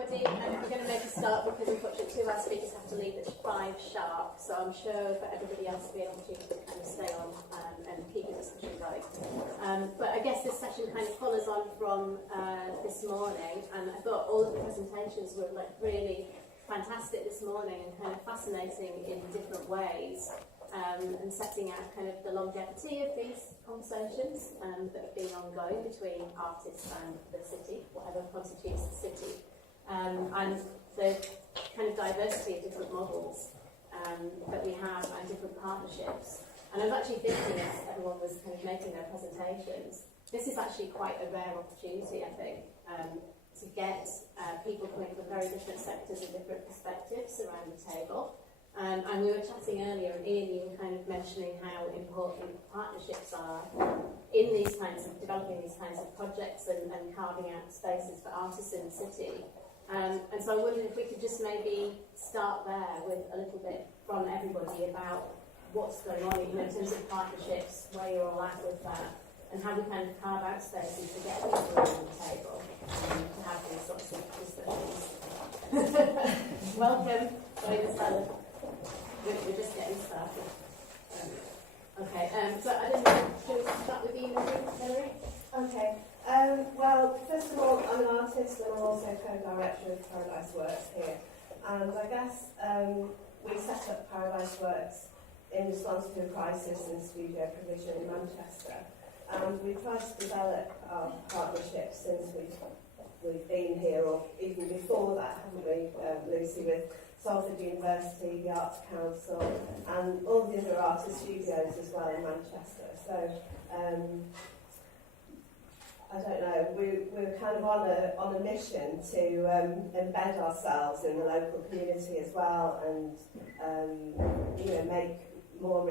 everybody. I'm going to make a start because unfortunately two of our speakers have to leave at 5 sharp, so I'm sure for everybody else to be able to kind of stay on and keep the discussion going. But I guess this session kind of follows on from this morning, and I thought all of the presentations were like really fantastic this morning and kind of fascinating in different ways. And setting out kind of the longevity of these conversations that have been ongoing between artists and the city, whatever constitutes the city, and the kind of diversity of different models that we have and different partnerships. And I was actually thinking as everyone was kind of making their presentations, this is actually quite a rare opportunity, I think, to get people coming from very different sectors and different perspectives around the table. And we were chatting earlier, and Ian, you were kind of mentioning how important partnerships are in these kinds of, developing these kinds of projects and carving out spaces for artists in the city. And so I wondered if we could just maybe start there with a little bit from everybody about what's going on, in terms of partnerships, where you're all at with that, and how we kind of carve out spaces to get people around the table to have these sorts of discussions. Welcome, Daniel Welsh. We're just getting started. Okay, so I don't know, should we start with you, Hilary? Okay, well, first of all, I'm an artist and I'm also co-director of Paradise Works here. And I guess we set up Paradise Works in response to a crisis in studio provision in Manchester. And we've tried to develop our partnership since we've been here, or even before that, haven't we, Lucy, with Salford University, the Arts Council, and all the other artist studios as well in Manchester. So, I don't know, we're kind of on a mission to embed ourselves in the local community as well, and make more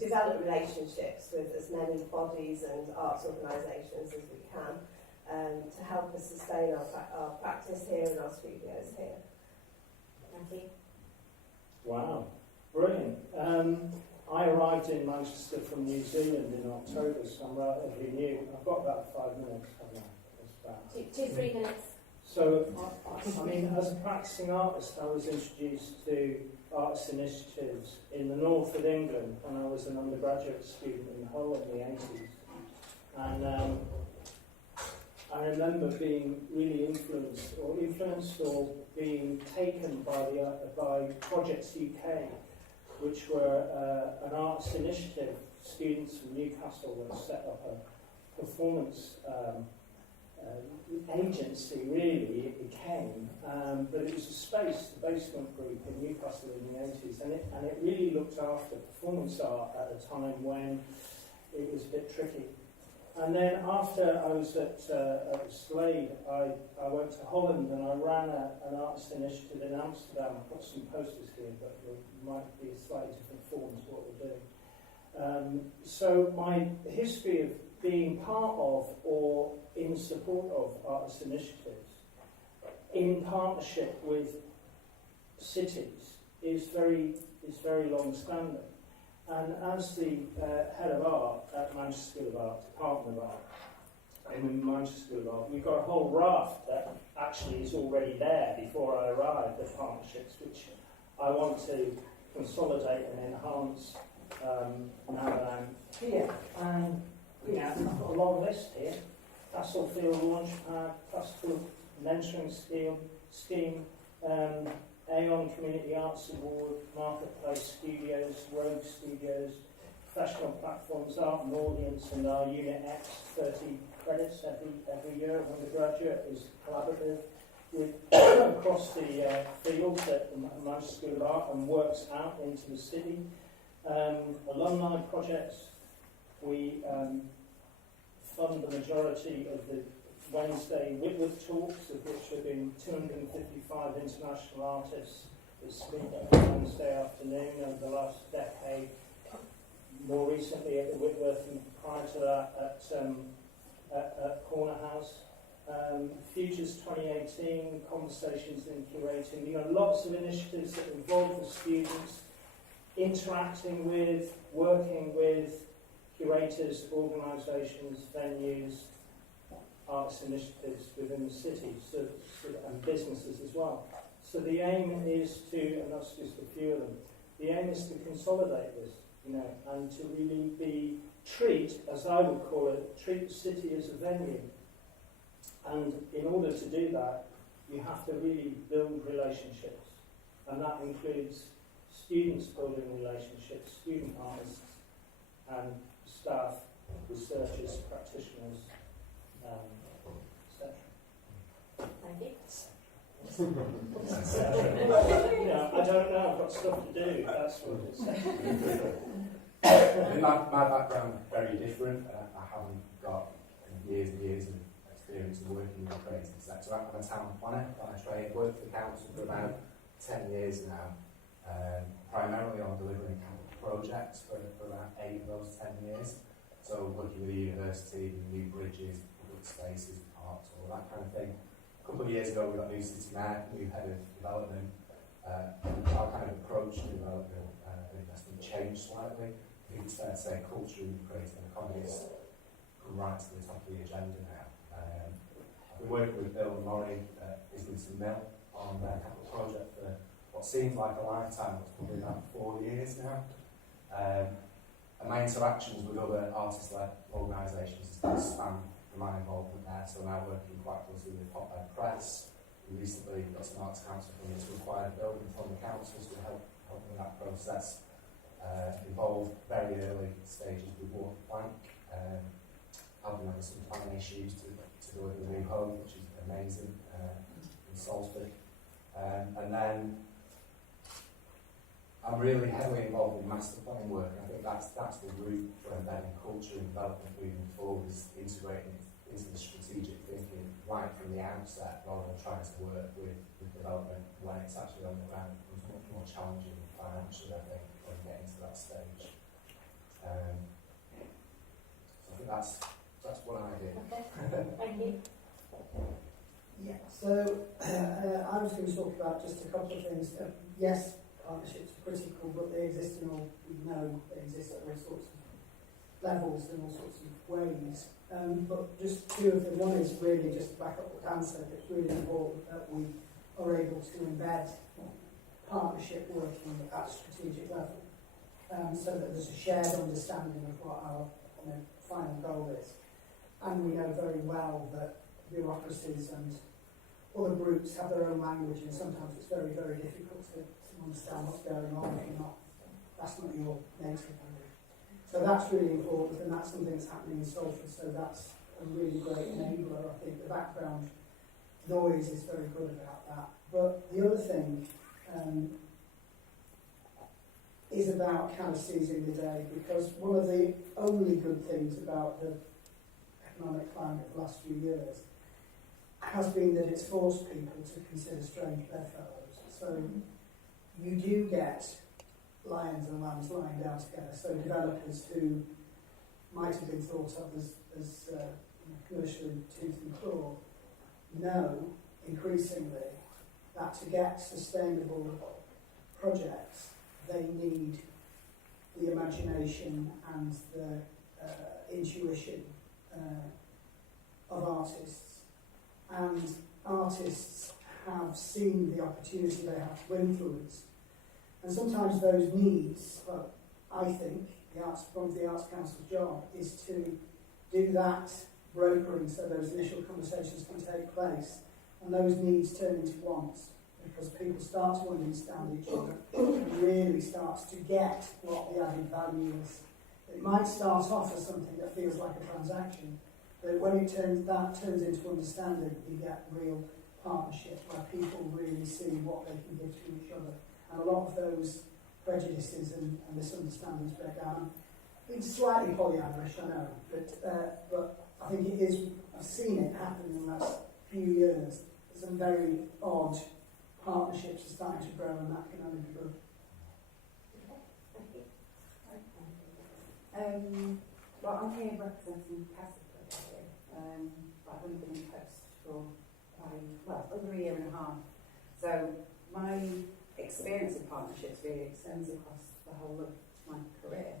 develop relationships with as many bodies and arts organisations as we can to help us sustain our practice here and our studios here. Thank you. Wow, brilliant. I arrived in Manchester from New Zealand in October, so I'm relatively new. I've got about 5 minutes, haven't I? Two, 3 minutes. So, I mean, as a practicing artist, I was introduced to arts initiatives in the north of England when I was an undergraduate student in Hull in the 80s. And I remember being really influenced or being taken by Projects UK, which were an arts initiative. Students from Newcastle had set up a performance agency, really, it became, but it was a space, the Basement Group in Newcastle in the 80s, and it really looked after performance art at a time when it was a bit tricky. And then after I was at Slade, I went to Holland and I ran an artist initiative in Amsterdam. I've got some posters here, but there might be a slightly different form to what we're doing. So my history of being part of or in support of artist initiatives in partnership with cities is very long-standing. And as the head of art at Manchester School of Art, Department of Art, in Manchester School of Art, we've got a whole raft that actually is already there before I arrived at partnerships, which I want to consolidate and enhance now that I'm here. And I've got a long list here. Castlefield Launchpad, Castlefield Mentoring Scheme, Aon Community Arts Award, Marketplace Studios, Rogue Studios, Professional Platforms, Art and Audience, and our Unit X, 30 credits every year. Undergraduate is collaborative with across the field at the Manchester School of Art and works out into the city. Alumni projects, we fund the majority of the Wednesday Whitworth talks, of which there have been 255 international artists that speak every Wednesday afternoon over the last decade. More recently at the Whitworth, and prior to that at Corner House. Futures 2018, conversations in curating. Lots of initiatives that involve the students interacting with, working with curators, organisations, venues, arts initiatives within the city, and businesses as well. So the aim is to, and that's just a few of them, the aim is to consolidate this, and to really treat, as I would call it, treat the city as a venue. And in order to do that, you have to really build relationships. And that includes students building relationships, student artists, and staff, researchers, practitioners, etc. Thank you. I don't know, I've got stuff to do, that's what it's my background is very different. I haven't got years and years of experience of working in the creative sector. I'm a town planner by trade, worked for the council for about 10 years now, primarily on delivering capital projects for about 8 of those 10 years. So working with the university, new bridges, public spaces, parks, all that kind of thing. A couple of years ago we got a new city mayor, new head of development. Our kind of approach to development and investment changed slightly. I think it's fair to say culture and creative economy has come right to the top of the agenda now. I've been working with Bill and Laurie at Islington Mill on their capital project for what seems like a lifetime, but it's probably about 4 years now. And my interactions with other artist-led organisations has expanded from my involvement there, so now working quite closely with Hotbed Press. We recently got some Arts Council funding to acquire a building from the council to help with that process. Involved very early stages with Water Plank, helping them with some planning issues to deliver the new home, which is amazing, in Salford. And then I'm really heavily involved in master planning work, and I think that's the route for embedding culture and development moving forward, is integrating into the strategic thinking right from the outset, rather than trying to work with development when it's actually on the ground. It becomes much more challenging financially, I think, when you get into that stage. So I think that's what I do. Okay, thank you. Yeah, so I was going to talk about just a couple of things. Yes, partnerships are critical, but they exist in all, we know they exist at all sorts of levels and all sorts of ways. But just two of them. One is really just to back up what Dan said. It's really important that we are able to embed partnership working at strategic level, so that there's a shared understanding of what our final goal is. And we know very well that bureaucracies and other groups have their own language, and sometimes it's very, very difficult to understand what's going on if that's not your native language. So that's really important, and that's something that's happening in Salford, so that's a really great enabler. I think the background noise is very good about that. But the other thing is about kind of seizing the day, because one of the only good things about the economic climate of the last few years has been that it's forced people to consider strange bedfellows. So you do get lions and lambs lying down together. So developers who might have been thought of as commercially tooth and claw know increasingly that to get sustainable projects, they need the imagination and the intuition of artists. And artists have seen the opportunity they have to influence. And sometimes those needs, well, I think one of the Arts Council's job is to do that brokering so those initial conversations can take place and those needs turn into wants, because people start to understand each other and really starts to get what the added value is. It might start off as something that feels like a transaction, but when it turns into understanding, you get real partnership where people really see what they can give to each other. And a lot of those prejudices and misunderstandings break down. It's slightly polyandrish, I know, but I think it is. I've seen it happen in the last few years. Some very odd partnerships are starting to grow, and that can only be good. Well, I'm here representing Castlefield Gallery, but I've only been in post for over a year and a half. So my experience of partnerships really extends across the whole of my career.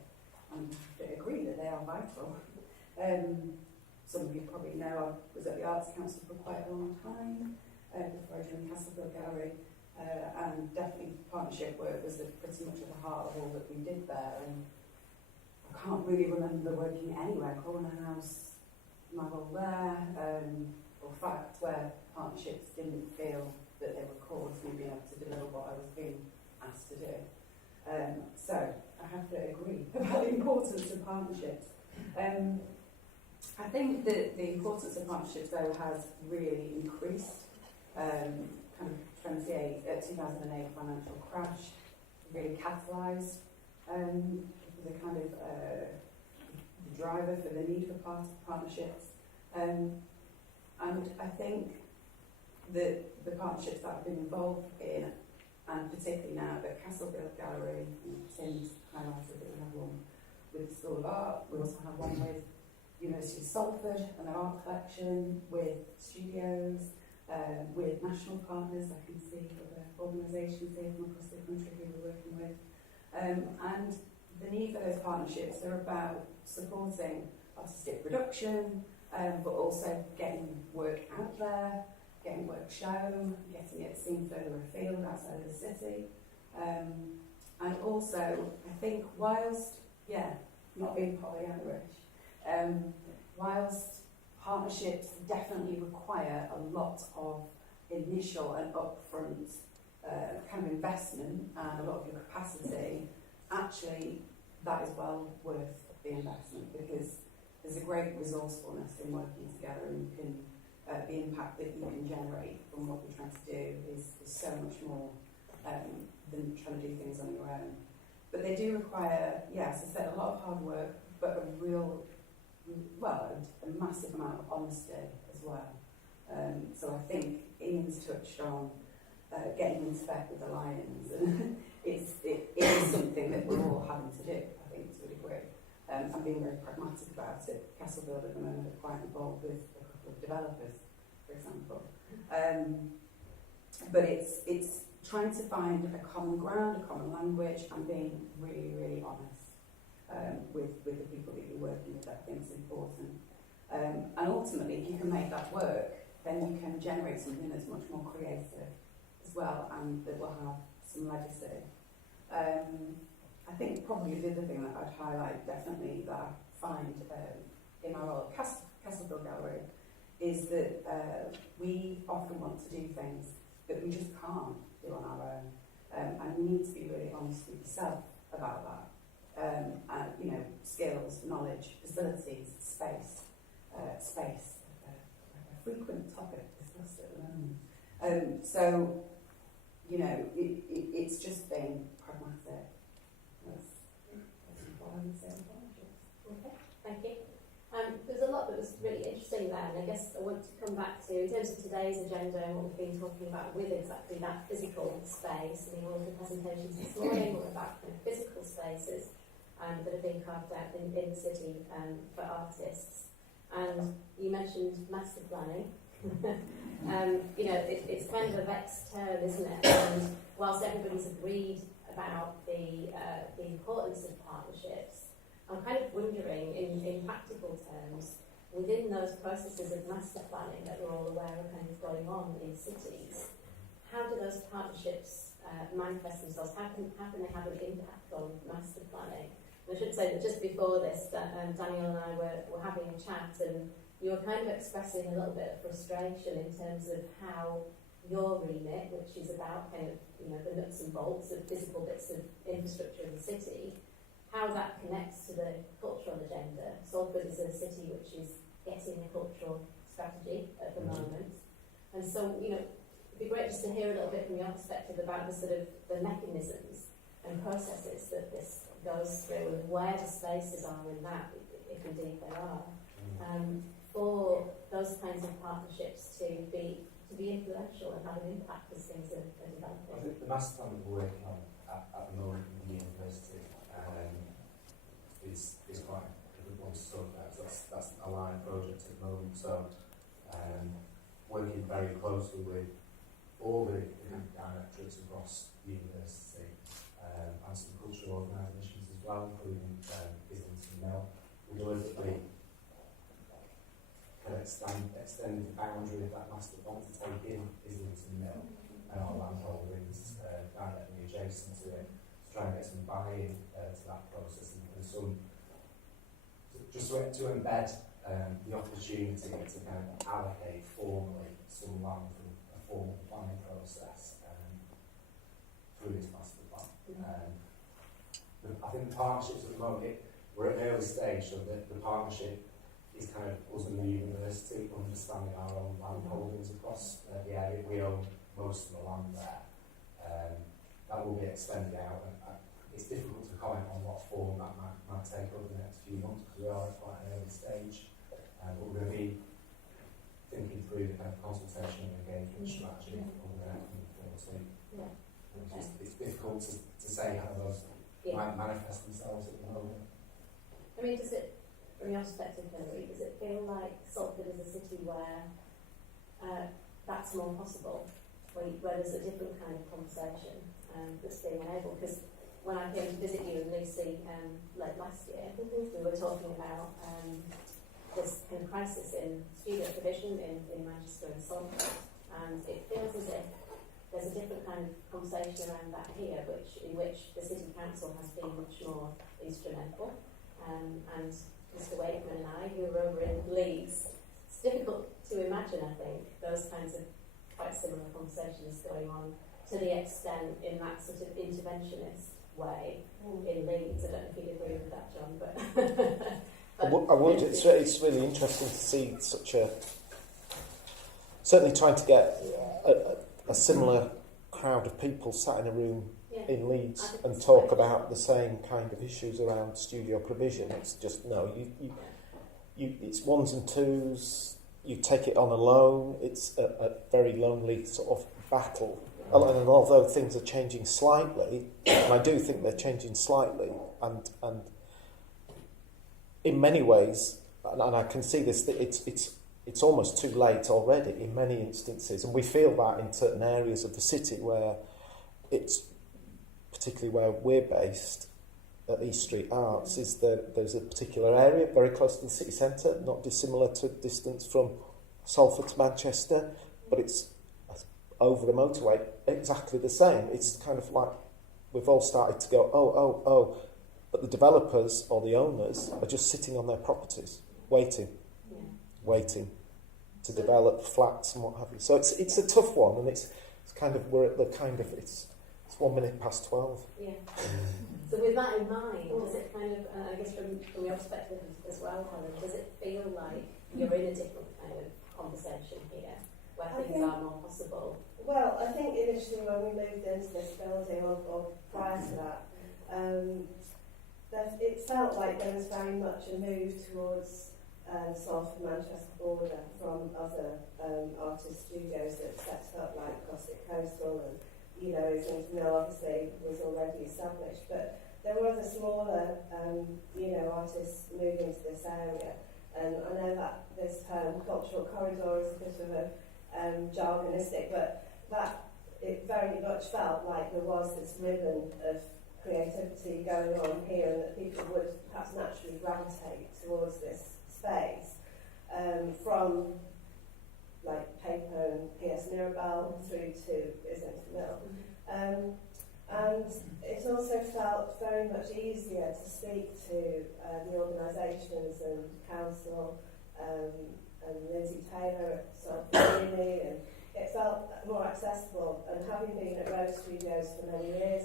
And I agree that they are vital. Some of you probably know I was at the Arts Council for quite a long time before I in the Castlefield Gallery, and definitely partnership work was pretty much at the heart of all that we did there. And I can't really remember working anywhere, Corner House, my role there, or fact where partnerships didn't feel that they were core to being able to deliver what I was being asked to do. So I have to agree about the importance of partnerships. I think that the importance of partnerships though has really increased. Kind of 2008 financial crash really catalysed the kind of the driver for the need for partnerships. And I think that the partnerships that I've been involved in, and particularly now at Castlefield Gallery, Tim's highlighted that we have one with the School of Art, we also have one with University of Salford and their art collection, with studios, with national partners. I can see other organisations here from across the country who we're working with. And the need for those partnerships, they're about supporting artistic production, but also getting work out there, getting work shown, getting it seen further afield outside of the city. And also, I think whilst, not being Pollyanna-ish, whilst partnerships definitely require a lot of initial and upfront kind of investment and a lot of your capacity, actually that is well worth the investment, because there's a great resourcefulness in working together, and you can the impact that you can generate from what you're trying to do is so much more than trying to do things on your own. But they do require, as I said, a lot of hard work, but a massive amount of honesty as well. So I think Ian's touched on getting in spec with the Lions, and it is something that we're all having to do, I think, to a degree. I'm being very pragmatic about it. Castlefield at the moment are quite involved with a couple of developers, for example. But it's trying to find a common ground, a common language, and being really, really honest with the people that you're working with. That I think is important. And ultimately, if you can make that work, then you can generate something that's much more creative as well, and that will have some legacy. I think probably the other thing that I'd highlight, definitely, that I find in my role at Castlefield Gallery, is that we often want to do things that we just can't do on our own, and you need to be really honest with yourself about that. And skills, knowledge, facilities, space, a frequent topic discussed at the moment. So, it's just being pragmatic. That's what I would say on partnerships. Okay, thank you. There's a lot that was really interesting there, and I guess I want to come back to, in terms of today's agenda and what we've been talking about with exactly that physical space. I mean, all of the presentations this morning were about kind of physical spaces that have been carved out in the city for artists. And you mentioned master planning. It's kind of a vexed term, isn't it? And whilst everybody's agreed about the importance of partnerships, I'm kind of wondering, in practical terms, within those processes of master planning that we're all aware of kind of going on in cities, how do those partnerships manifest themselves? How can they have an impact on master planning? And I should say that just before this, Daniel and I were having a chat, and you were kind of expressing a little bit of frustration in terms of how your remit, which is about kind of the nuts and bolts of physical bits of infrastructure in the city, how that connects to the cultural agenda. Salford is a city which is getting a cultural strategy at the moment, and so it'd be great just to hear a little bit from your perspective about the sort of the mechanisms and processes that this goes through, and where the spaces are in that, if indeed there are, for those kinds of partnerships to be influential and have an impact as things are developing. I think the master plan that we're working on at the moment in the university is quite a good one to talk about. So that's a live project at the moment. So working very closely with all the directorates across the university and some cultural organisations as well, including Islington Mill. We deliberately extend the boundary of that master plan to take in Islington Mill buy-in to that process, and some just to embed the opportunity to kind of allocate formally some land through a formal planning process through this master plan. I think the partnerships at the moment, we're at an early stage, so the partnership is kind of us and the university understanding our own land holdings across the area. We own most of the land there. That will be extended out, and it's difficult to comment on what form that might take over the next few months because we are at quite an early stage. But we're going to be thinking through the kind of consultation and engagement strategy over the next month or two. Yeah. It's difficult to say how those might manifest themselves at the moment. I mean, does it, from your perspective, Hilary, does it feel like Salford is a city where that's more possible, where there's a different kind of conversation that's being enabled? Because when I came to visit you and Lucy late last year, we were talking about this kind of crisis in student provision in Manchester and Salford, and it feels as if there's a different kind of conversation around that here, in which the City Council has been much more instrumental. And Mr. Wakeman and I, who are over in Leeds, it's difficult to imagine, I think, those kinds of quite similar conversations going on to the extent in that sort of interventionist way in Leeds. I don't know if you'd agree with that, John, but... I would. It's really interesting to see such a... Certainly trying to get a similar crowd of people sat in a room in Leeds and talk about the same kind of issues around studio provision. It's just, no, it's ones and twos, you take it on alone, it's a very lonely sort of battle. And although things are changing slightly, and I do think they're changing slightly, and in many ways, and I can see this, that it's almost too late already in many instances, and we feel that in certain areas of the city where it's, particularly where we're based at East Street Arts, is that there's a particular area very close to the city centre, not dissimilar to distance from Salford to Manchester, but it's over the motorway exactly the same. It's kind of like we've all started to go, oh, but the developers or the owners are just sitting on their properties, waiting to develop flats and what have you. So it's a tough one, and it's kind of, we're at the kind of, it's 1 minute past 12. Yeah. So with that in mind, does it kind of, I guess from your perspective as well, Helen, does it feel like you're in a different kind of conversation here, where things are more possible? Well, I think initially when we moved into this building, or prior to that, it felt like there was very much a move towards Salford Manchester border from other artist studios that set up, like Castlefield Coastal, and Islington Mill obviously was already established, but there were other smaller artists moving to this area, and I know that this term cultural corridor is a bit of a jargonistic, but that it very much felt like there was this ribbon of creativity going on here, and that people would perhaps naturally gravitate towards this space, from like paper and P.S. Mirabelle through to Islington Mill. And it also felt very much easier to speak to the organisations and council and Lindsay Taylor at Salford Uni, and it felt more accessible. And having been at Rose Studios for many years,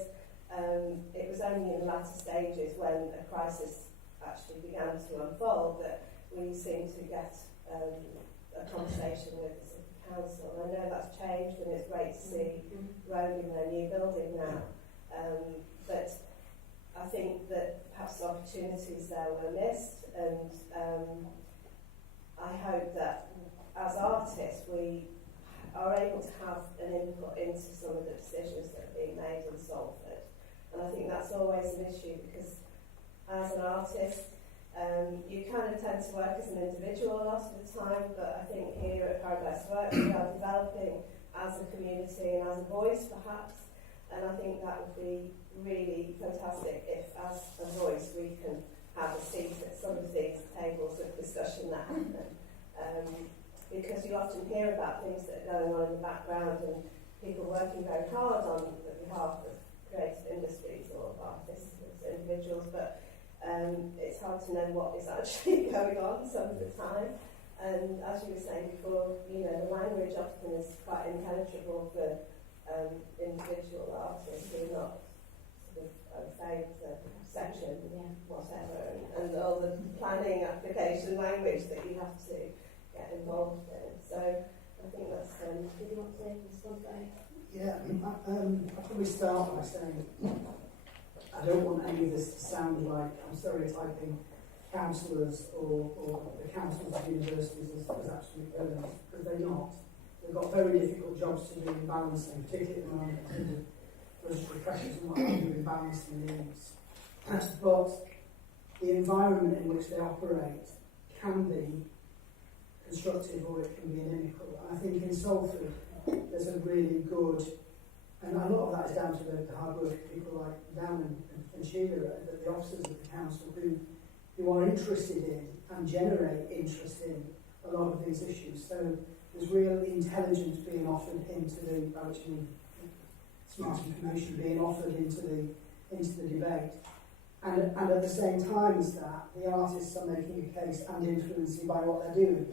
it was only in the latter stages when a crisis actually began to unfold that we seemed to get a conversation with the City Council. I know that's changed, and it's great to see Rome in their new building now. But I think that perhaps opportunities there were missed, and I hope that as artists we are able to have an input into some of the decisions that are being made in Salford. And I think that's always an issue, because as an artist, you kind of tend to work as an individual a lot of the time, but I think here at Paradise Works we are developing as a community and as a voice perhaps, and I think that would be really fantastic if as a voice we can have a seat at some of these tables of discussion that happen, because you often hear about things that are going on in the background and people working very hard on behalf of creative industries or artists as individuals, but it's hard to know what is actually going on some of the time. And as you were saying before, you know, the language often is quite impenetrable for individual artists who are not sort of afraid to section, whatever, and all the planning application language that you have to get involved in. So I think that's. Did you want to respond to that? Yeah, I'll probably start by saying I don't want any of this to sound like I'm stereotyping councillors or the councils of universities as absolute villains, because they're not. They've got very difficult jobs to do in balancing, particularly at the moment in terms of budgetary pressures and what have you in balancing needs. But the environment in which they operate can be constructive or it can be inimical. And I think in Salford there's a really good, and a lot of that is down to the hard work of people like Dan and Sheila, the officers of the council who are interested in and generate interest in a lot of these issues. So there's real intelligence being offered into the, by which I mean smart information being offered into the debate. And at the same time as that, the artists are making a case and influencing by what they're doing.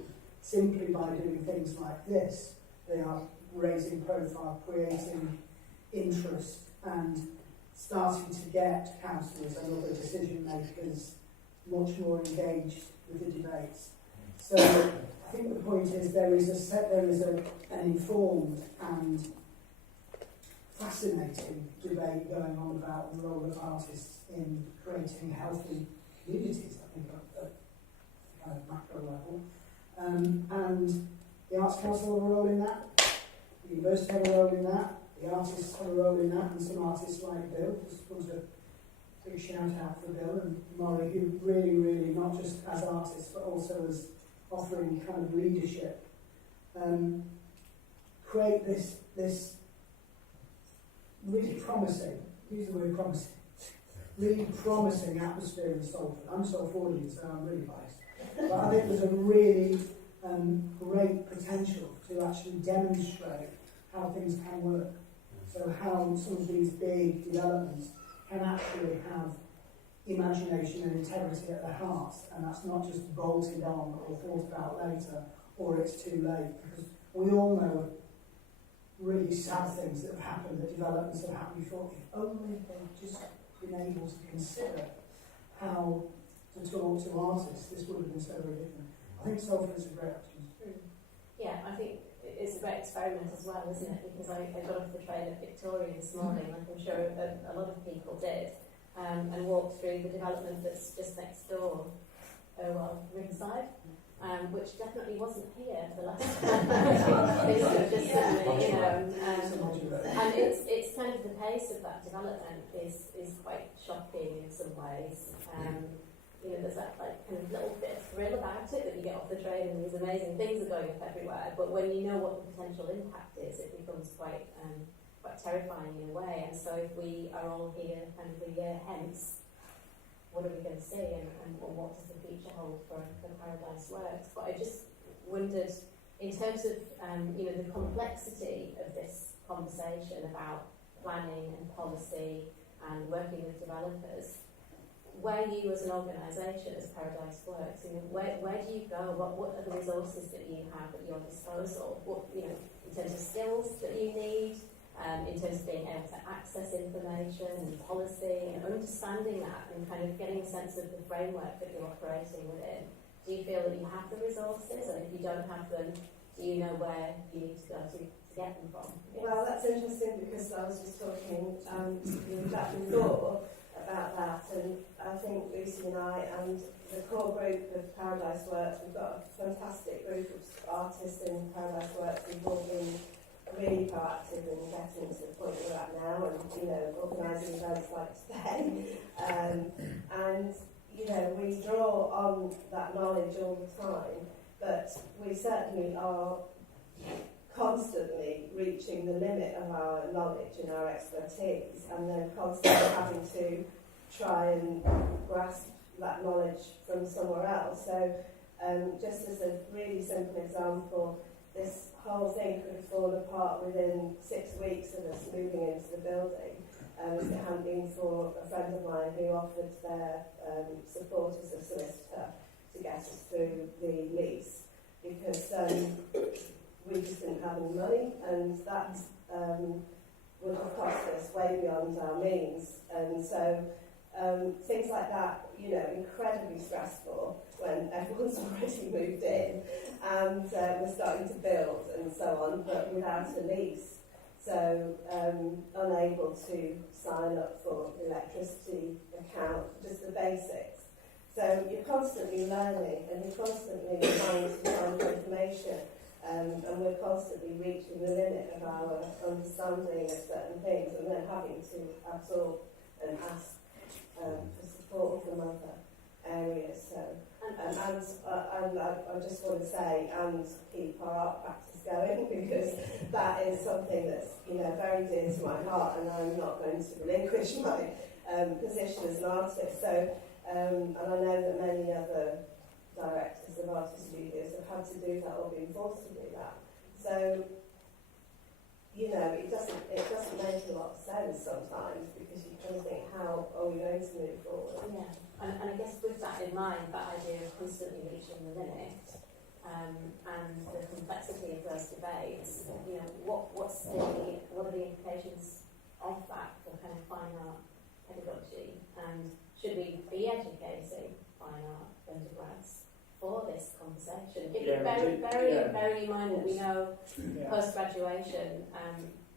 Simply by doing things like this, they are raising profile, creating interest, and starting to get councillors and other decision makers much more engaged with the debates. So I think the point is there is an informed and fascinating debate going on about the role of artists in creating healthy communities, I think, at a kind of macro level. And the Arts Council have a role in that, the university have a role in that, the artists have a role in that, and some artists like Bill, just want a big shout out for Bill and Maury, who really, not just as artists, but also as offering kind of leadership, create this really promising, use the word promising, really promising atmosphere in Salford. I'm Salfordian, so I'm really biased. But I think there's a really great potential to actually demonstrate how things can work. So how some of these big developments can actually have imagination and integrity at their heart, and that's not just bolted on or thought about later, or it's too late. Because we all know really sad things that have happened, that developments that have happened before. If only they'd just been able to consider how to talk to artists, this would have been so very different. I think Salford is a great opportunity. Yeah, I think it's a great experiment as well, isn't it? Because I got off the train at Victoria this morning, like I'm sure a lot of people did, and walked through the development that's just next door, Riverside, which definitely wasn't here the last time. They sort of just suddenly, you know, and it's kind of the pace of that development is quite shocking in some ways. You know, there's that like kind of little bit of thrill about it that you get off the train and these amazing things are going up everywhere. But when you know what the potential impact is, it becomes quite terrifying in a way. And so if we are all here kind of a year hence, what are we going to see and what does the future hold for Paradise Works? But I just wondered, in terms of you know, the complexity of this conversation about planning and policy and working with developers, where you as an organisation, as Paradise Works, you know, where do you go? What are the resources that you have at your disposal? What, you know, in terms of skills that you need, in terms of being able to access information and policy and understanding that and kind of getting a sense of the framework that you're operating within. Do you feel that you have the resources, and if you don't have them, do you know where you need to go to get them from? Yes. Well, that's interesting because I was just talking with Jack before about that, and I think Lucy and I and the core group of Paradise Works, we've got a fantastic group of artists in Paradise Works who've all been really proactive in getting to the point we're at now, and you know, organising events like today, and you know, we draw on that knowledge all the time, but we certainly are constantly reaching the limit of our knowledge and our expertise, and then constantly having to try and grasp that knowledge from somewhere else. So just as a really simple example, this whole thing could have fallen apart within 6 weeks of us moving into the building. If it hadn't been for a friend of mine who offered their support as a solicitor to get us through the lease, because we just didn't have any money, and that would have cost us way beyond our means. And so things like that, you know, incredibly stressful when everyone's already moved in and we're starting to build and so on, but without a lease. So unable to sign up for electricity account, just the basics. So you're constantly learning and you're constantly trying to find information, and we're constantly reaching the limit of our understanding of certain things, and then having to absorb and ask for support from other areas. So, and I just want to say, and keep our art practice going, because that is something that's, you know, very dear to my heart, and I'm not going to relinquish my position as an artist. So, and I know that many other directors of artist studios have had to do that or been forced to do that. So, you know, it doesn't make a lot of sense sometimes, because you kind of think, how are we going to move forward? Yeah, and I guess with that in mind, that idea of constantly reaching the limit, and the complexity of those debates, you know, what are the implications of that for kind of fine art pedagogy, and should we be educating fine art undergrads for this conversation? Bearing in mind that we know post-graduation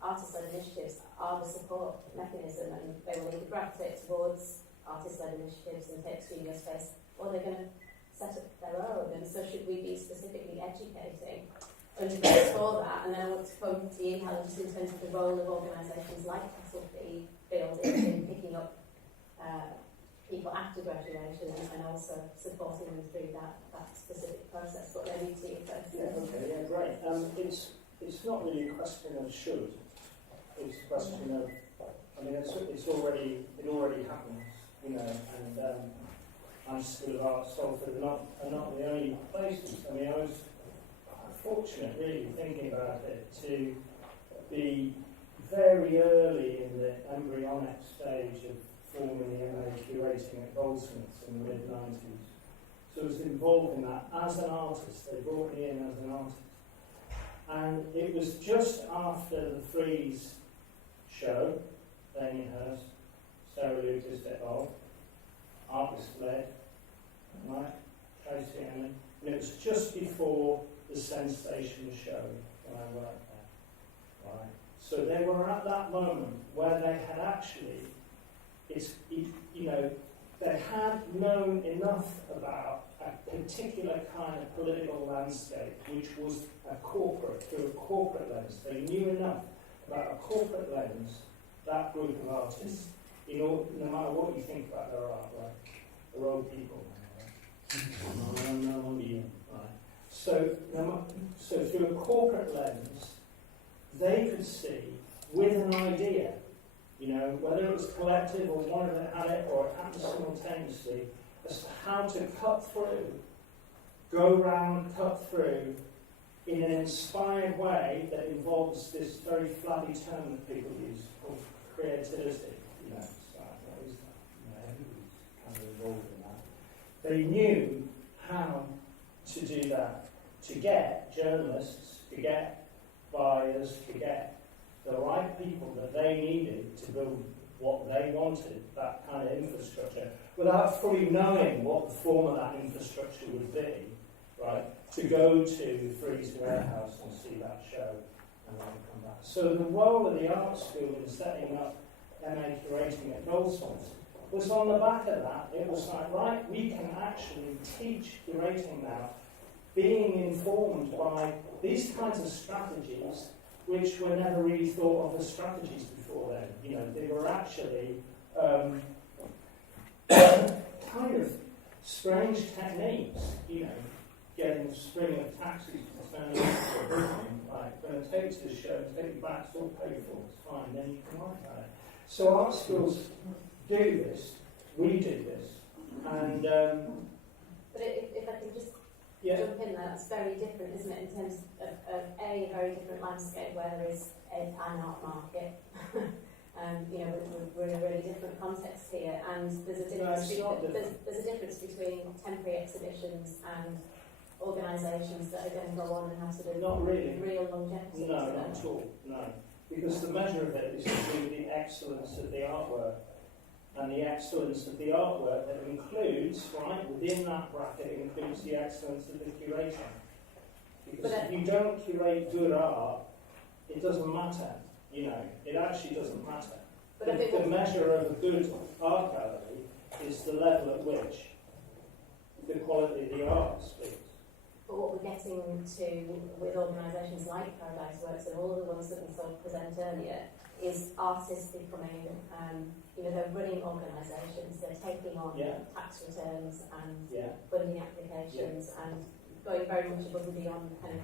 artist-led initiatives are the support mechanism, and they will either gravitate towards artist-led initiatives and take studio space, or they're going to set up their own. And so should we be specifically educating undergrads for that? And then I want to come to you, Helen, just in terms of the role of organisations like Castlefield in picking up people after graduation and also supporting them through that specific process. But maybe to you first. Yeah, okay, yeah, great. It's not really a question of should. It's a question of, I mean, it already happens, you know, and my School of Art, Salford are not the only places. I mean, I was fortunate, really, thinking about it, to be very early in the embryonic stage of forming the MA curating at Goldsmiths in the mid-90s. So I was involved in that as an artist. They brought me in as an artist. And it was just after the Freeze show, Damien Hirst, Sarah Lucas et al., artist-led, right, Tracy Emmett, and it was just before the Sensation show when I worked there, right. So they were at that moment where they had actually, they had known enough about a particular kind of political landscape, which was through a corporate lens. They knew enough about a corporate lens, that group of artists, no matter what you think about their art, right? They're old people. Right. So through a corporate lens, they could see with an idea, you know, whether it was collective or one of them had it or it happened simultaneously, as to how to go round, cut through in an inspired way that involves this very flabby term that people use called creativity. You know, so everybody's kind of involved in that. They knew how to do that, to get journalists, to get buyers, to get the right people that they needed to build what they wanted, that kind of infrastructure, without fully knowing what the form of that infrastructure would be, right? To go to Freeze Warehouse and see that show and then come back. So the role of the art school in setting up MA curating at Goldsmiths was on the back of that. It was like, right, we can actually teach curating now, being informed by these kinds of strategies which were never really thought of as strategies before then. You know, they were actually kind of strange techniques, you know, getting a string of taxis to turn up to a building, like, going to take you to the show, take you back, it's all paid for, it's fine, then you can write about it. So art schools do this, we do this, and... But if I could just jump in there, that's very different, isn't it, in terms of a very different landscape where there is an art market. We're in a really different context here, and there's a difference. There's a difference between temporary exhibitions and organisations that are going to go on and have sort of Not really. real longevity. No, not at all. No, because the measure of it is to do with the excellence of the artwork, and the excellence of the artwork that includes, right, within that bracket includes the excellence of the curation. Because if you don't curate good art, it doesn't matter. It actually doesn't matter. But the measure of a good art gallery is the level at which the quality of the art speaks. But what we're getting to with organisations like Paradise Works and all of the ones that we saw present earlier is artists becoming, they're running organisations, they're taking on tax returns and funding applications and going very much above and beyond kind of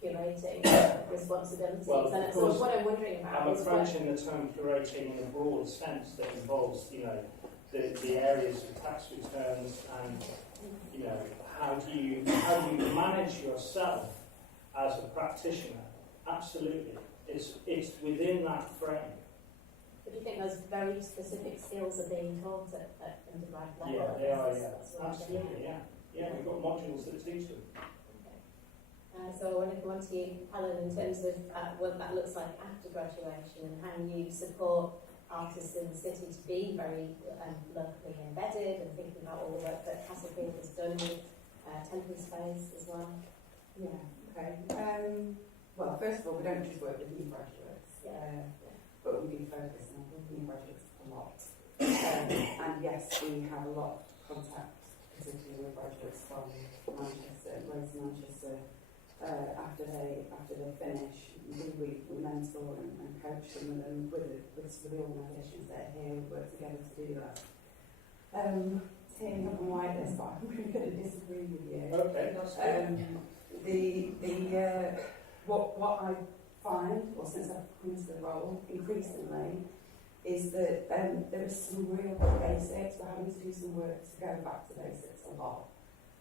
curating responsibilities. And so what I'm wondering about I'm is approaching the term curating in a broad sense that involves, the areas of tax returns and, how do you manage yourself as a practitioner? Absolutely. It's within that frame. But do you think those very specific skills are being taught at undergrad level? Yeah, they are, That's what I'm Absolutely, getting at. Yeah, we've got modules that teach them. So I want to come on to you, Helen, in terms of what that looks like after graduation and how you support artists in the city to be very locally embedded and thinking about all the work that Castlefield has done with temporary space as well. Yeah, okay. Well, first of all, we don't just work with new graduates, but we do focus on new graduates a lot. And yes, we have a lot of contact, particularly with graduates from Manchester, Greater Manchester. After they finish, we mentor and coach them, and with some of the organisations that are here, we work together to do that. Tim, I'm like this, but I'm really going to disagree with you. Okay, that's good. What I find, or since I've come into the role increasingly, is that there is some real basics. We're having to do some work to go back to basics a lot.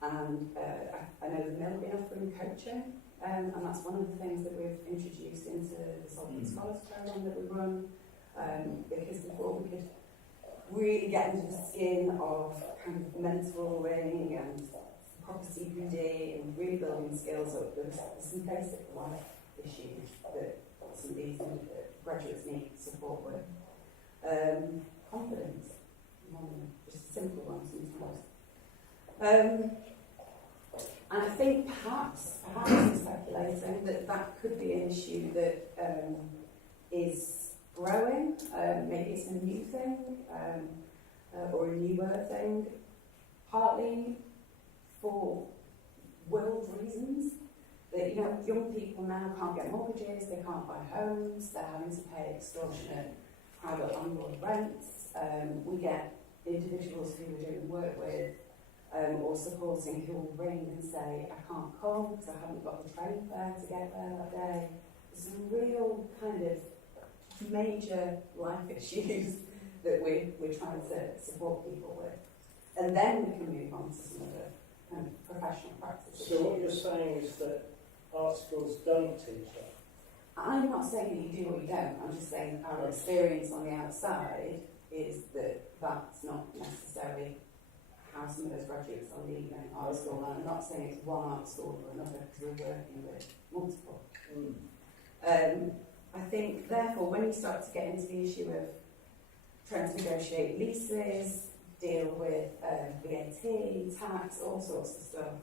And I know the mill have been offering coaching, and that's one of the things that we've introduced into the Salford Scholars Programme that we run, because before we could really get into the skin of kind of mentoring and proper CPD and really building skills up, there's some basic life issues that some of these graduates need support with. Confidence, just a simple one sometimes. And I think perhaps I'm speculating that could be an issue that is growing. Maybe it's a new thing or a newer thing, partly for world reasons. That young people now can't get mortgages, they can't buy homes, they're having to pay extortionate private landlord rents. We get individuals who we're doing work with or supporting who will ring and say, I can't come because I haven't got the train fare to get there that day. There's some real kind of major life issues that we're trying to support people with. And then we can move on to some of the kind of professional practices. So what you're saying is that art schools don't teach that? I'm not saying that you do or you don't. I'm just saying our experience on the outside is that that's not necessarily how some of those graduates are leaving art school. And I'm not saying it's one art school or another because we're working with multiple. I think, therefore, when you start to get into the issue of trying to negotiate leases, deal with VAT, tax, all sorts of stuff,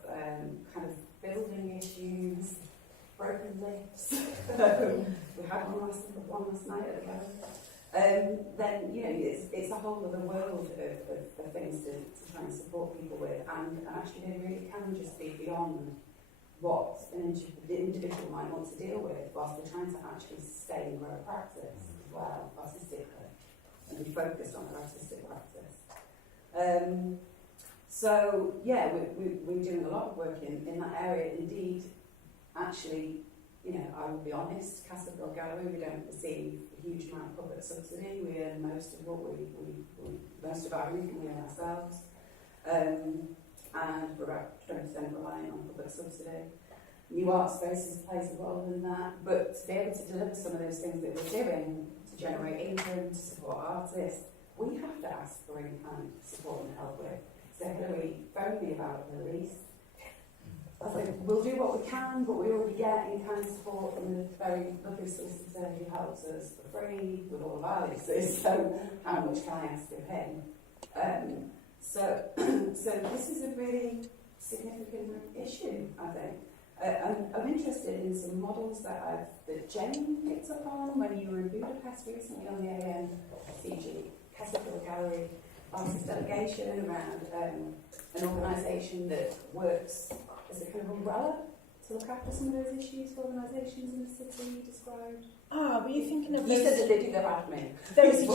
kind of building issues, broken lifts. We had one last night at the gallery. Then it's a whole other world of things to try and support people with, and actually they really can just be beyond what the individual might want to deal with, whilst they're trying to actually sustain and grow a practice as well, artistically, and be focused on their artistic practice. So yeah, we're doing a lot of work in that area. Indeed, actually, I will be honest, Castlefield Gallery, we don't receive a huge amount of public subsidy. We earn most of what most of our income we earn ourselves. and we're about 20% reliant on public subsidy. New art spaces plays a role in that, but to be able to deliver some of those things that we're doing to generate income, to support artists, we have to ask for any kind of support and help with. So Hilary phoned me about the release. I said, we'll do what we can, but we already get any kind of support from the very lovely solicitor who helps us for free with all of our leases, so how much can I ask of him? So this is a really significant issue, I think. I'm interested in some models that Jane picked up on when you were in Budapest recently on the ANCG Castlefield Gallery artist delegation around an organisation that works as a kind of umbrella to look after some of those issues for organisations in the city you described. Were you thinking of You those? said that they do their admin.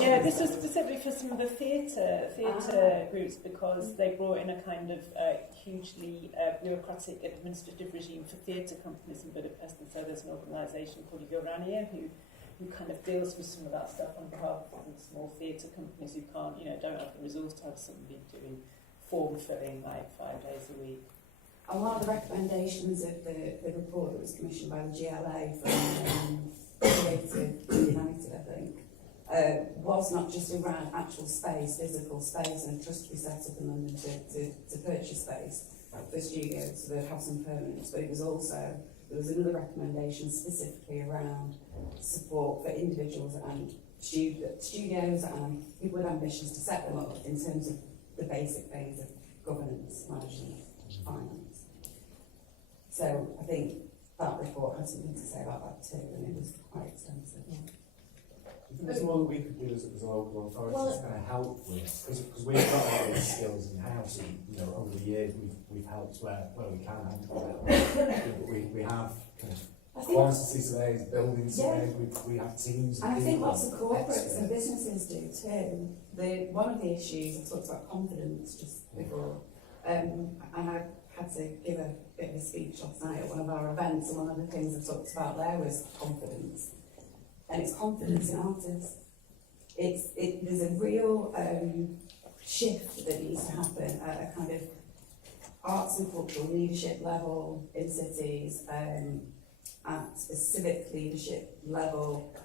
Yeah, this was specifically for some of the theatre groups, because they brought in a kind of hugely bureaucratic administrative regime for theatre companies in Budapest, and so there's an organisation called Urania who kind of deals with some of that stuff on behalf of the small theatre companies who can't, don't have the resource to have somebody doing form filling like 5 days a week. And one of the recommendations of the report that was commissioned by the GLA from Creative United, I think, was not just around actual space, physical space, and a trust to be set up in London to purchase space for studios so they'd have some permanence, but it was also, there was another recommendation specifically around support for individuals and studios and people with ambitions to set them up in terms of the basic things of governance, management, finance. So I think that report had something to say about that too, and it was quite extensive. I think there's more that we could do as a local authority to kind of help with, because we've got all these skills in house, and over the years we've helped where we can help. But we have kind of quantity surveys, building surveys, we have teams. And I think lots of corporates and businesses do too. One of the issues, I talked about confidence just before, and I had to give a bit of a speech last night at one of our events, and one of the things I talked about there was confidence. And it's confidence in artists. There's a real shift that needs to happen at a kind of arts and cultural leadership level in cities, at a civic leadership level,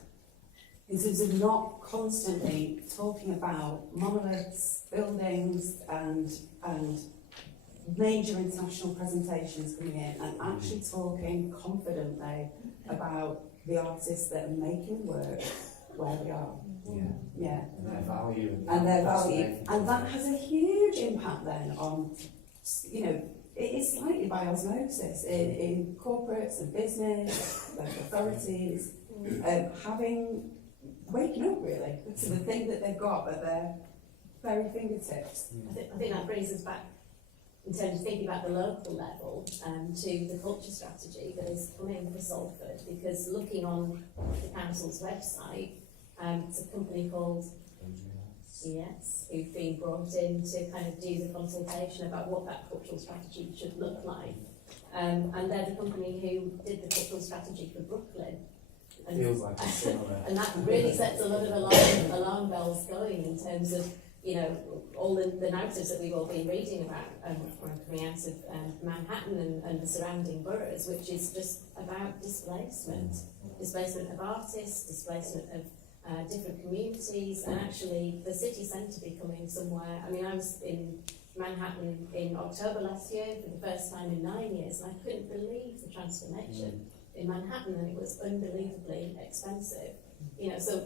in terms of not constantly talking about monoliths, buildings, and major international presentations coming in, and actually talking confidently about the artists that are making work where we are. Yeah. And their value. And that has a huge impact then on, it is slightly by osmosis in corporates and business, local authorities, waking up really to the thing that they've got at their very fingertips. I think that brings us back, in terms of thinking about the local level, to the culture strategy that is coming for Salford, because looking on the council's website, it's a company called who've been brought in to kind of do the consultation about what that cultural strategy should look like. And they're the company who did the cultural strategy for Brooklyn. It feels like it's similar. And that really sets a lot of alarm bells going in terms of, all the narratives that we've all been reading about coming out of Manhattan and the surrounding boroughs, which is just about displacement of artists, displacement of different communities, and actually the city centre becoming somewhere. I mean, I was in Manhattan in October last year for the first time in 9 years, and I couldn't believe the transformation in Manhattan, and it was unbelievably expensive. So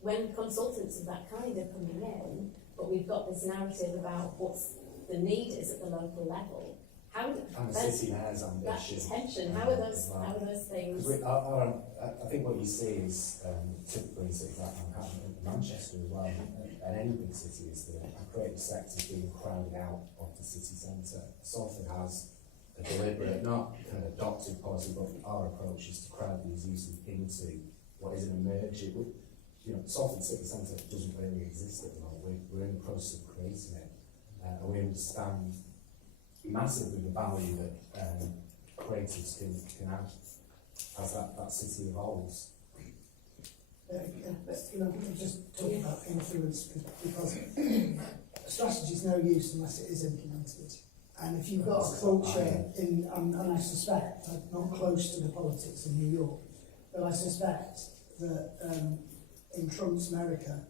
when consultants of that kind are coming in, but we've got this narrative about what's the need is at the local level, how and the city has ambition. that tension, how are those things? I think what you see is typically in cities like Manchester as well, and any big city, is the creative sector being crowded out of the city centre. Salford has a deliberate, not kind of adopted policy, but our approach is to crowd these uses into what is an emerging. Salford City Centre doesn't really exist at the moment. We're in the process of creating it, and we understand massively the value that creators can add as that city evolves. Just talk about influence, because strategy is no use unless it is implemented. And if you've got a culture in, and I suspect, I'm not close to the politics in New York, but I suspect that in Trump's America,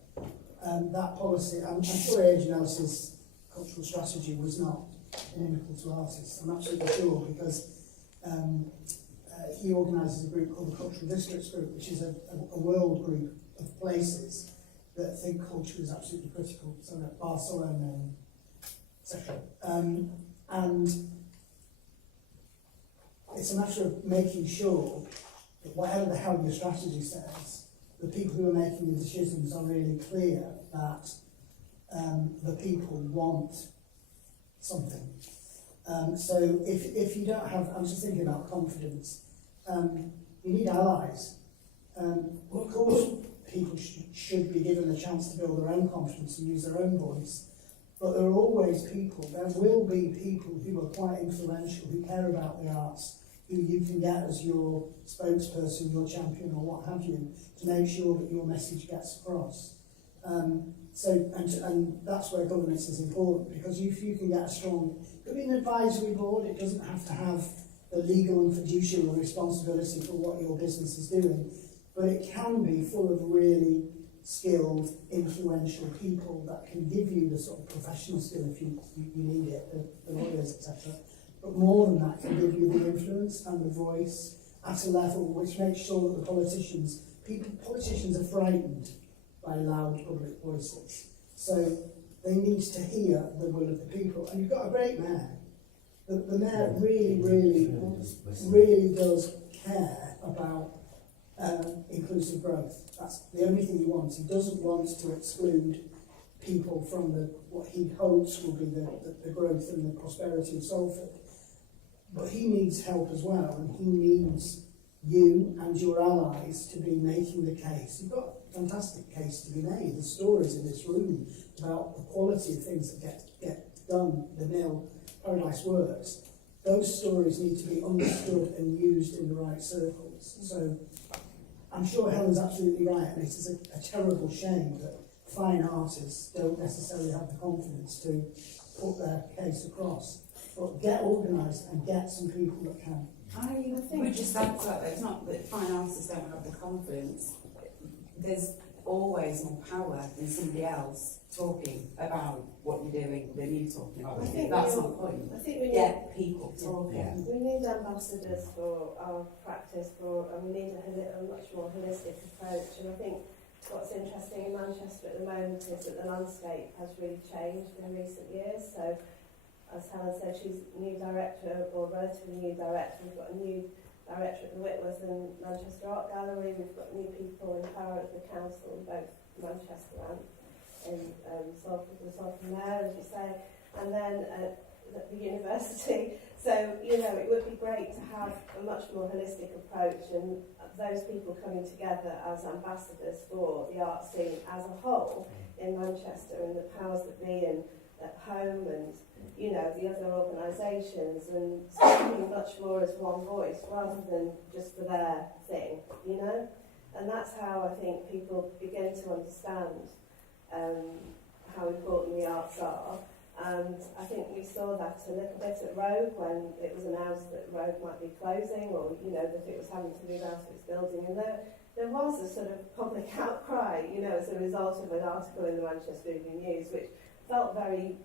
that policy, I'm sure A.J. Ellis's cultural strategy was not inimical to artists. I'm absolutely sure, because he organises a group called the Cultural Districts Group, which is a world group of places that think culture is absolutely critical. So like Barcelona, etc. And it's a matter of making sure that whatever the hell your strategy says, the people who are making the decisions are really clear that the people want something. So if you don't have, I'm just thinking about confidence, you need allies. Of course, people should be given the chance to build their own confidence and use their own voice. But there are always people, there will be people who are quite influential, who care about the arts, who you can get as your spokesperson, your champion, or what have you, to make sure that your message gets across. And that's where governance is important, because if you can get a strong, it could be an advisory board, it doesn't have to have the legal and fiduciary responsibility for what your business is doing, but it can be full of really skilled, influential people that can give you the sort of professional skill if you need it, the lawyers, etc. But more than that, can give you the influence and the voice at a level which makes sure that the politicians are frightened by loud public voices. So they need to hear the will of the people. And you've got a great mayor. The mayor really does care about inclusive growth. That's the only thing he wants. He doesn't want to exclude people from what he hopes will be the growth and the prosperity of Salford. But he needs help as well, and he needs you and your allies to be making the case. You've got a fantastic case to be made. The stories in this room about the quality of things that get done, the mill, Paradise Works, those stories need to be understood and used in the right circles. So I'm sure Helen's absolutely right, and it is a terrible shame that fine artists don't necessarily have the confidence to put their case across. But get organised and get some people that can. I would just add to that, though, it's not that fine artists don't have the confidence. There's always more power in somebody else talking about what you're doing than you talking about. That's my point. I think we need get people talking. Yeah. We need ambassadors for our practice, and we need a much more holistic approach. And I think what's interesting in Manchester at the moment is that the landscape has really changed in recent years. So, as Helen said, she's new director, or relatively new director. We've got a new director at the Whitworth and Manchester Art Gallery. We've got new people in power at the council in both Manchester and in Salford, the Salford Mayor, as you say, and then at the university. So, it would be great to have a much more holistic approach, and those people coming together as ambassadors for the art scene as a whole in Manchester, and the powers that be in at home, and the other organisations, and speaking much more as one voice rather than just for their thing, and that's how I think people begin to understand how important the arts are. And I think we saw that a little bit at Rogue when it was announced that Rogue might be closing, or that it was having to move out of its building, and there was a sort of public outcry, as a result of an article in the Manchester Evening News, which felt very,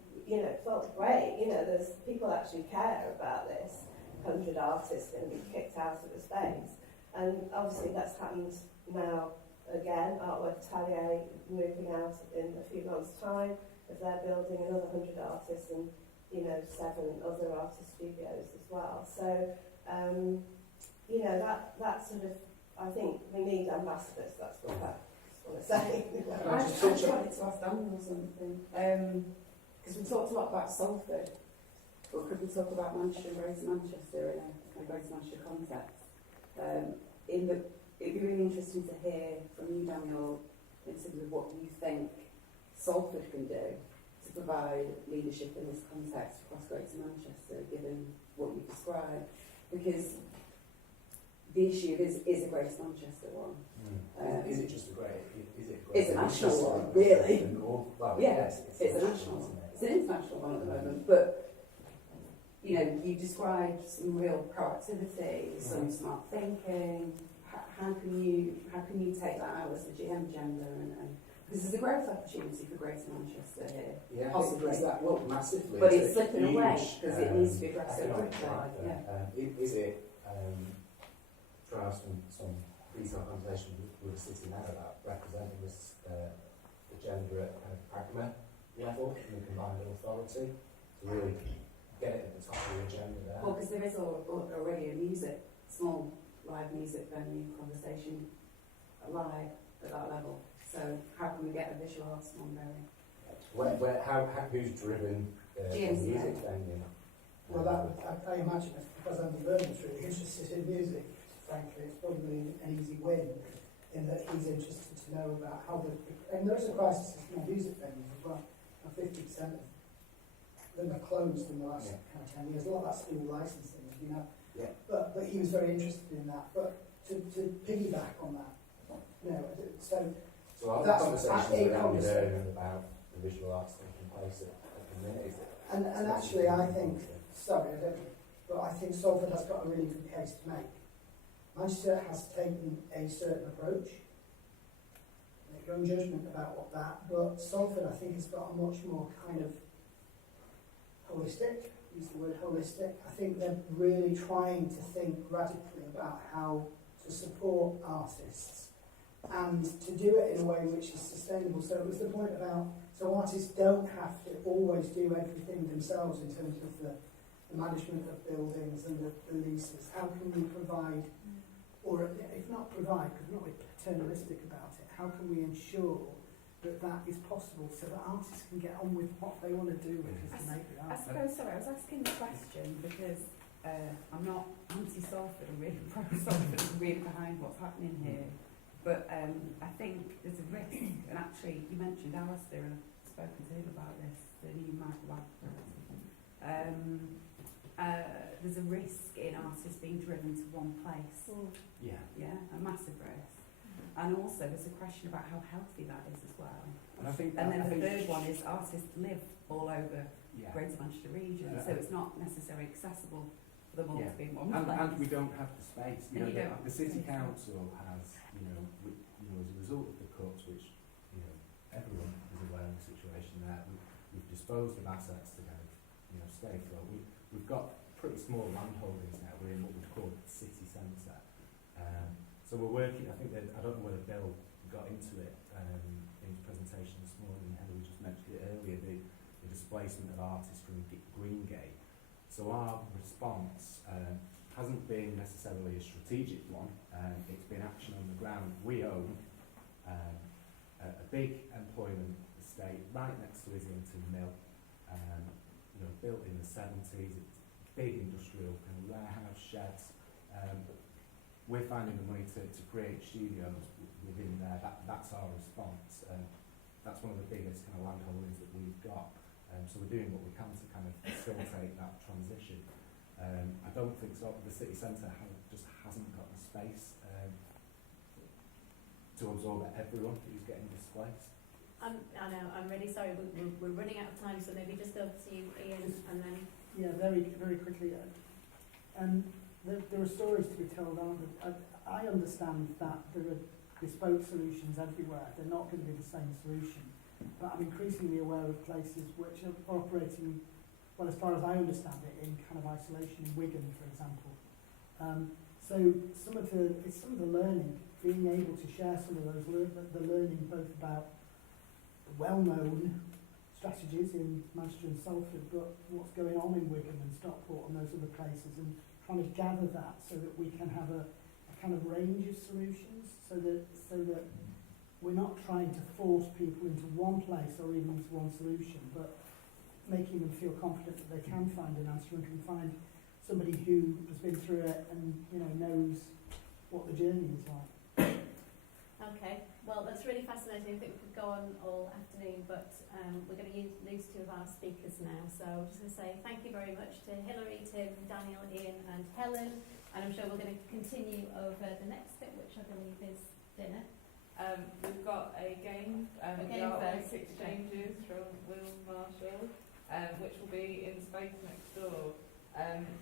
felt great. There's people actually care about this. 100 artists going to be kicked out of the space, and obviously that's happened now again. Artwork Atelier moving out in a few months' time of their building, another 100 artists, and 7 other artist studios as well. So that sort of, I think we need ambassadors. That's what I just want to say. I just wanted to ask Daniel something, because we talked a lot about Salford, but could we talk about Manchester and Greater Manchester in a Greater Manchester context? It'd be really interesting to hear from you, Daniel, in terms of what you think Salford can do to provide leadership in this context across Greater Manchester, given what you've described, because the issue is a Greater Manchester one. Is it just a great? It's a national one, really. Well, yes, it's a national one. It's an international one at the moment, but you know, you described some real proactivity, some smart thinking. How can you take that out as the GM agenda and because there's a growth opportunity for Greater Manchester here. Yeah, possibly. it's that, well, massively. But it's slipping huge, away because it needs to be addressed so economic quickly. driver. Yeah. Is it try some detailed conversation with the city now about representing this agenda at kind of pragma level in the combined authority to really get it at the top of the agenda there? Well, because there is already a small live music venue conversation live at that level. So how can we get a visual arts one going? Who's driven the music venue? Well, I imagine it's because Andy Vernon's really interested in music. Frankly, it's probably an easy win in that he's interested to know about how and there is a crisis in small music venues as well. 50% of them are closed in the last kind of 10 years. A lot of that's still licensing, as you know. Yeah. But he was very interested in that. But to piggyback on that, you know, so our that's conversations a around conversation. learning about the visual arts taking place at the minute, is it? And actually, I think, sorry, I don't, but I think Salford has got a really good case to make. Manchester has taken a certain approach. Make your own judgment about what that, but Salford, I think, has got a much more kind of holistic, use the word holistic. I think they're really trying to think radically about how to support artists and to do it in a way which is sustainable. So it was the point about, so artists don't have to always do everything themselves in terms of the management of buildings and the leases. How can we provide, or if not provide, because we're not paternalistic about it, how can we ensure that that is possible so that artists can get on with what they want to do, which is to make the art? I suppose, sorry, I was asking the question because I'm not anti-Salford, I'm really pro-Salford, I'm really behind what's happening here. But I think there's a risk, and actually you mentioned Alistair, and I've spoken to him about this, the new Michael there's a risk in artists being driven to one place. Yeah. Yeah, a massive risk. And also there's a question about how healthy that is as well. And I think then the third one is artists live all over Greater Manchester region, so it's not necessarily accessible for them all to be in one place. And we don't have the space. You know, the City Council has, you know, as a result of the cuts, which, you know, everyone is aware of the situation there, we've disposed of assets to kind of, you know, stay afloat. We've got pretty small land holdings now. We're in what we'd call the city centre. So we're working, I think I don't know whether Bill got into it in his presentation this morning, Hilary just mentioned it earlier, the displacement of artists from Greengate. So our response hasn't been necessarily a strategic one, it's been action on the ground. We own a big employment estate right next to Islington Mill, you know, built in the 70s, it's big industrial kind of warehouse sheds. We're finding the money to create studios within there. That's our response. That's one of the biggest kind of land holdings that we've got. So we're doing what we can to kind of facilitate that transition. I don't think so. The city centre just hasn't got the space to absorb everyone who's getting displaced. I know, I'm really sorry, we're running out of time, so maybe just over to you, Ian, and then... Yeah, very, very quickly. There are stories to be told, aren't there? I understand that there are bespoke solutions everywhere. They're not going to be the same solution. But I'm increasingly aware of places which are operating, well, as far as I understand it, in kind of isolation, in Wigan, for example. So some of the learning, being able to share some of those the learning both about the well-known strategies in Manchester and Salford, but what's going on in Wigan and Stockport and those other places, and trying to gather that so that we can have a kind of range of solutions, so that we're not trying to force people into one place or even into one solution, but making them feel confident that they can find an answer and can find somebody who has been through it and, you know, knows what the journey is like. Okay, well that's really fascinating. I think we could go on all afternoon, but we're going to lose two of our speakers now. So I'm just going to say thank you very much to Hilary, Tim, Daniel, Ian and Helen. And I'm sure we're going to continue over the next bit, which I believe is dinner. We've got a game, first. exchanges from Will Marshall, which will be in space next door.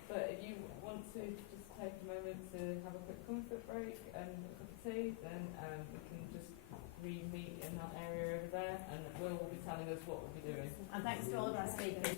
But if you want to just take a moment to have a quick comfort break and a cup of tea, then we can just re-meet in that area over there, and Will will be telling us what we'll be doing. And thanks to all of our speakers.